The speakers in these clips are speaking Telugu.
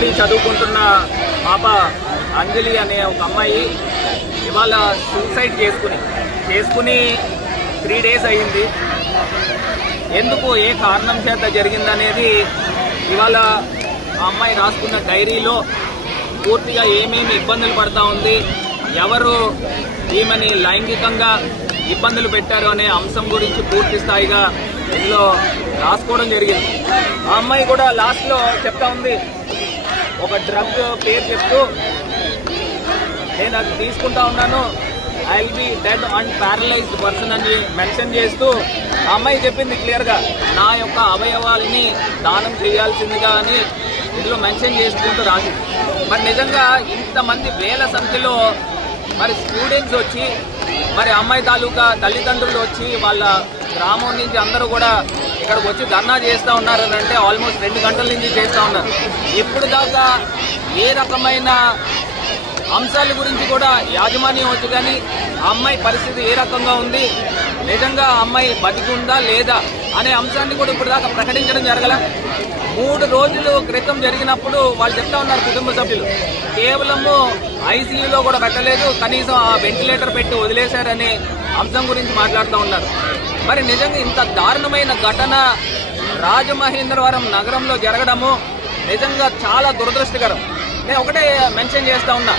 నుండి చదువుకుంటున్న పాప అంజలి అనే ఒక అమ్మాయి ఇవాళ సూసైడ్ చేసుకుని చేసుకుని త్రీ డేస్ అయ్యింది ఎందుకు ఏ కారణం చేత జరిగిందనేది ఇవాళ ఆ అమ్మాయి రాసుకున్న డైరీలో పూర్తిగా ఏమేమి ఇబ్బందులు పడతా ఉంది ఎవరు ఈమెని లైంగికంగా ఇబ్బందులు పెట్టారు అనే అంశం గురించి పూర్తి స్థాయిగా ఇందులో రాసుకోవడం జరిగింది. ఆ అమ్మాయి కూడా లాస్ట్లో చెప్తా ఉంది. ఒక డ్రగ్ పేరు చెప్తూ నేను అది తీసుకుంటా ఉన్నాను. I will be dead and paralysed person అని మెన్షన్ చేస్తూ ఆ అమ్మాయి చెప్పింది క్లియర్గా నా యొక్క అవయవాల్ని దానం చేయాల్సిందిగా అని ఇందులో మెన్షన్ చేసుకుంటూ రాసింది. మరి నిజంగా ఇంతమంది వేల సంఖ్యలో మరి స్టూడెంట్స్ వచ్చి మరి అమ్మాయి తాలూకా తల్లిదండ్రులు వచ్చి వాళ్ళ గ్రామం నుంచి అందరూ కూడా ఇక్కడికి వచ్చి ధర్నా చేస్తూ ఉన్నారు అని అంటే ఆల్మోస్ట్ రెండు గంటల నుంచి చేస్తూ ఉన్నారు. ఇప్పుడు దాకా ఏ రకమైన అంశాల గురించి కూడా యాజమాన్యం వచ్చి కానీ అమ్మాయి పరిస్థితి ఏ రకంగా ఉంది? నిజంగా అమ్మాయి బతికి ఉందా లేదా? అనే అంశాన్ని కూడా ఇప్పుడు దాకా ప్రకటించడం జరగల. మూడు రోజులు క్రితం జరిగినప్పుడు వాళ్ళు చెప్తా ఉన్నారు కుటుంబ సభ్యులు. కేవలము ఐసీయూలో కూడా పెట్టలేదు కనీసం ఆ వెంటిలేటర్ పెట్టి వదిలేశారనే అంశం గురించి మాట్లాడుతూ ఉన్నారు. మరి నిజంగా ఇంత దారుణమైన ఘటన రాజమహేంద్రవరం నగరంలో జరగడము నిజంగా చాలా దురదృష్టకరం. నేను ఒకటే మెన్షన్ చేస్తూ ఉన్నా.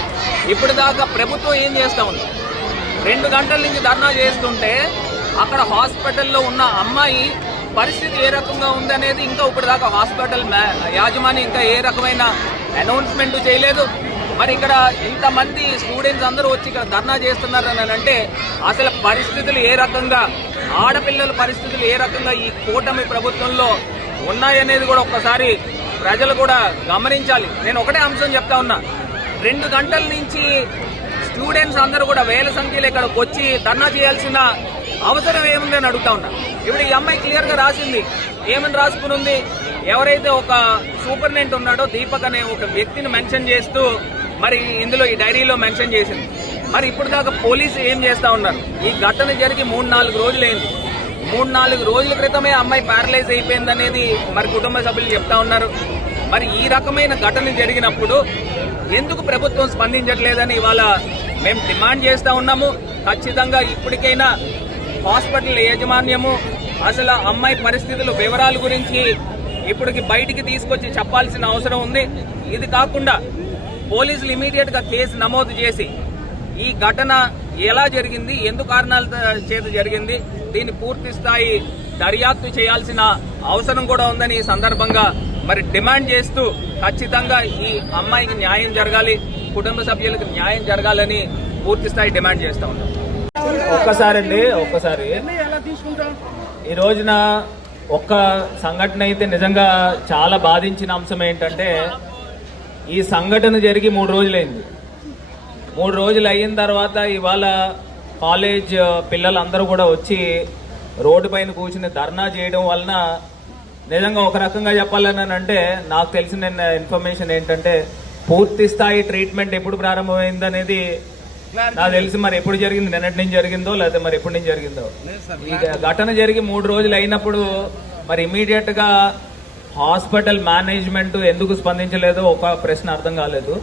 ఇప్పుడు దాకా ప్రభుత్వం ఏం చేస్తా ఉంది? రెండు గంటల నుంచి ధర్నా చేస్తుంటే అక్కడ హాస్పిటల్లో ఉన్న అమ్మాయి పరిస్థితి ఏ రకంగా ఉందనేది ఇంకా ఇప్పుడు దాకా హాస్పిటల్ యాజమాని యాజమాన్యం ఇంకా ఏ రకమైన అనౌన్స్మెంట్ చేయలేదు. మరి ఇక్కడ ఇంతమంది స్టూడెంట్స్ అందరూ వచ్చి ఇక్కడ ధర్నా చేస్తున్నారు అని అంటే అసలు పరిస్థితులు ఏ రకంగా ఆడపిల్లల పరిస్థితులు ఏ రకంగా ఈ కూటమి ప్రభుత్వంలో ఉన్నాయనేది కూడా ఒక్కసారి ప్రజలు కూడా గమనించాలి. నేను ఒకటే అంశం చెప్తా ఉన్నా. రెండు గంటల నుంచి స్టూడెంట్స్ అందరూ కూడా వేల సంఖ్యలో ఇక్కడికి వచ్చి ధర్నా చేయాల్సిన అవసరం ఏముంది అని అడుగుతా ఉన్నా. ఇప్పుడు ఈ అమ్మాయి క్లియర్గా రాసింది. ఏమని రాసుకుని ఉంది ఎవరైతే ఒక సూపరింటెండెంట్ ఉన్నాడో దీపక్ అనే ఒక వ్యక్తిని మెన్షన్ చేస్తూ మరి ఇందులో ఈ డైరీలో మెన్షన్ చేసింది. మరి ఇప్పుడు దాకా పోలీసు ఏం చేస్తా ఉన్నారు? ఈ ఘటన జరిగి మూడు నాలుగు రోజులైంది. మూడు నాలుగు రోజుల క్రితమే అమ్మాయి ప్యారలైజ్ అయిపోయింది అనేది మరి కుటుంబ సభ్యులు చెప్తా ఉన్నారు. మరి ఈ రకమైన ఘటన జరిగినప్పుడు ఎందుకు ప్రభుత్వం స్పందించట్లేదని ఇవాళ మేము డిమాండ్ చేస్తూ ఉన్నాము. ఖచ్చితంగా ఇప్పటికైనా హాస్పిటల్ యాజమాన్యము అసలు ఆ అమ్మాయి పరిస్థితులు వివరాల గురించి ఇప్పటికి బయటికి తీసుకొచ్చి చెప్పాల్సిన అవసరం ఉంది. ఇది కాకుండా పోలీసులు ఇమీడియట్గా కేసు నమోదు చేసి ఈ ఘటన ఎలా జరిగింది? ఎందు కారణాల చేత జరిగింది? దీన్ని పూర్తి స్థాయి దర్యాప్తు చేయాల్సిన అవసరం కూడా ఉందని ఈ సందర్భంగా మరి డిమాండ్ చేస్తూ ఖచ్చితంగా ఈ అమ్మాయికి న్యాయం జరగాలి కుటుంబ సభ్యులకు న్యాయం జరగాలని పూర్తి స్థాయి డిమాండ్ చేస్తా ఉన్నాం. ఒక్కసారి అండి ఒక్కసారి. ఈ రోజున ఒక్క సంఘటన అయితే నిజంగా చాలా బాధించిన అంశం ఏంటంటే ఈ సంఘటన జరిగి మూడు రోజులైంది. మూడు రోజులు అయిన తర్వాత ఇవాళ కాలేజ్ పిల్లలందరూ కూడా వచ్చి రోడ్డు పైన కూర్చుని ధర్నా చేయడం వలన నిజంగా ఒక రకంగా చెప్పాలని అంటే నాకు తెలిసిన ఇన్ఫర్మేషన్ ఏంటంటే పూర్తి స్థాయి ట్రీట్మెంట్ ఎప్పుడు ప్రారంభమైంది అనేది నాకు తెలిసి మరి ఎప్పుడు జరిగింది నిన్నటి నుంచి జరిగిందో లేకపోతే మరి ఎప్పటి నుంచి జరిగిందో. ఈ ఘటన జరిగి మూడు రోజులు అయినప్పుడు మరి ఇమీడియట్గా హాస్పిటల్ మేనేజ్మెంట్ ఎందుకు స్పందించలేదో ఒక ప్రశ్న అర్థం కాలేదు.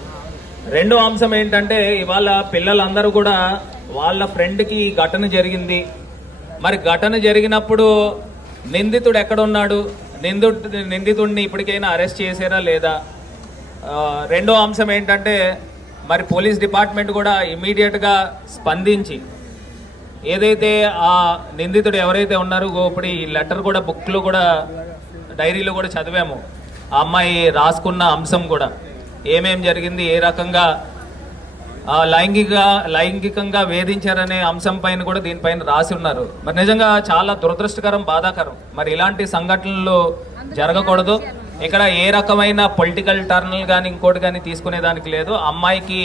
రెండో అంశం ఏంటంటే ఇవాళ పిల్లలందరూ కూడా వాళ్ళ ఫ్రెండ్కి ఘటన జరిగింది. మరి ఘటన జరిగినప్పుడు నిందితుడు ఎక్కడున్నాడు? నిందు నిందితుడిని ఇప్పటికైనా అరెస్ట్ చేశారా లేదా? రెండో అంశం ఏంటంటే మరి పోలీస్ డిపార్ట్మెంట్ కూడా ఇమీడియట్గా స్పందించి ఏదైతే ఆ నిందితుడు ఎవరైతే ఉన్నారో గో ఇప్పుడు ఈ లెటర్ కూడా బుక్లో కూడా డైరీలో కూడా చదివాము. ఆ అమ్మాయి రాసుకున్న అంశం కూడా. ఏమేం జరిగింది ఏ రకంగా లైంగిక లైంగికంగా వేధించారనే అంశం పైన కూడా దీనిపైన రాసి ఉన్నారు. మరి నిజంగా చాలా దురదృష్టకరం బాధాకరం. మరి ఇలాంటి సంఘటనలు జరగకూడదు. ఇక్కడ ఏ రకమైన పొలిటికల్ టర్నల్ కానీ ఇంకోటి కానీ తీసుకునే దానికి లేదు. అమ్మాయికి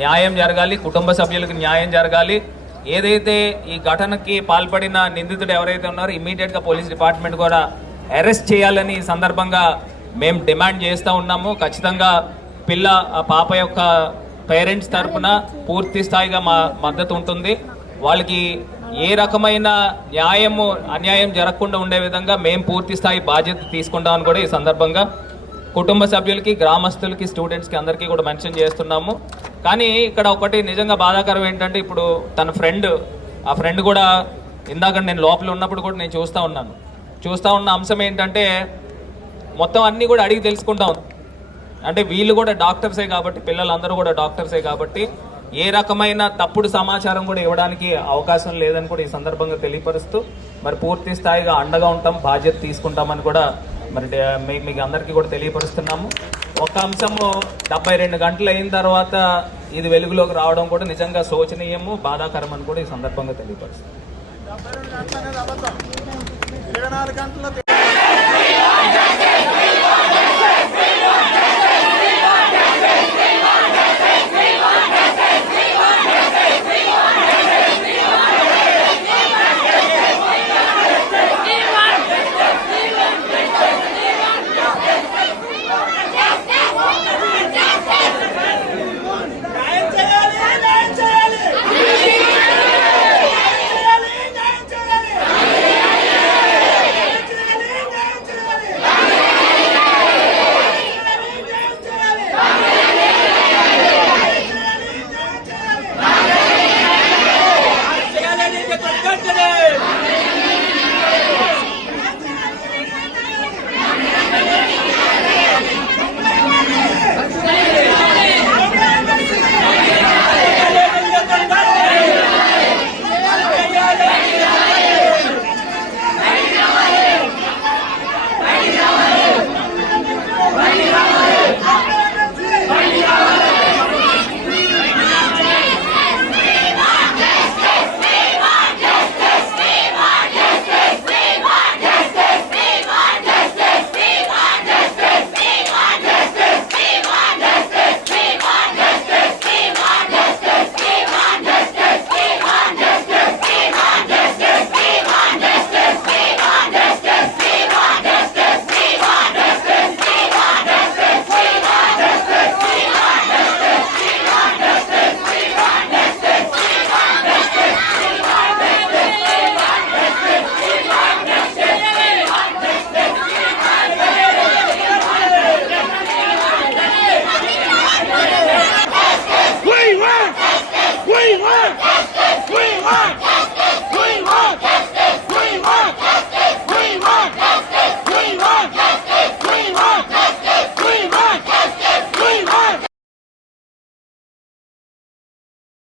న్యాయం జరగాలి కుటుంబ సభ్యులకు న్యాయం జరగాలి. ఏదైతే ఈ ఘటనకి పాల్పడిన నిందితుడు ఎవరైతే ఉన్నారో ఇమీడియట్గా పోలీస్ డిపార్ట్మెంట్ కూడా అరెస్ట్ చేయాలని ఈ సందర్భంగా మేము డిమాండ్ చేస్తూ ఉన్నాము. ఖచ్చితంగా పిల్ల ఆ పాప యొక్క పేరెంట్స్ తరపున పూర్తి స్థాయిగా మా మద్దతు ఉంటుంది. వాళ్ళకి ఏ రకమైన న్యాయము అన్యాయం జరగకుండా ఉండే విధంగా మేము పూర్తి స్థాయి బాధ్యత తీసుకుంటామని కూడా ఈ సందర్భంగా కుటుంబ సభ్యులకి గ్రామస్తులకి స్టూడెంట్స్కి అందరికీ కూడా మెన్షన్ చేస్తున్నాము. కానీ ఇక్కడ ఒకటి నిజంగా బాధాకరం ఏంటంటే ఇప్పుడు తన ఫ్రెండ్ ఆ ఫ్రెండ్ కూడా ఇందాక నేను లోపల ఉన్నప్పుడు కూడా నేను చూస్తూ ఉన్నాను. చూస్తూ ఉన్న అంశం ఏంటంటే మొత్తం అన్నీ కూడా అడిగి తెలుసుకుంటా అంటే వీళ్ళు కూడా డాక్టర్సే కాబట్టి పిల్లలందరూ కూడా డాక్టర్సే కాబట్టి ఏ రకమైన తప్పుడు సమాచారం కూడా ఇవ్వడానికి అవకాశం లేదని కూడా ఈ సందర్భంగా తెలియపరుస్తూ మరి పూర్తి స్థాయిగా అండగా ఉంటాం బాధ్యత తీసుకుంటామని కూడా మరి మీకు అందరికీ కూడా తెలియపరుస్తున్నాము. ఒక అంశము డెబ్బై రెండు గంటలు అయిన తర్వాత ఇది వెలుగులోకి రావడం కూడా నిజంగా శోచనీయము బాధాకరం అని కూడా ఈ సందర్భంగా తెలియపరుస్తుంది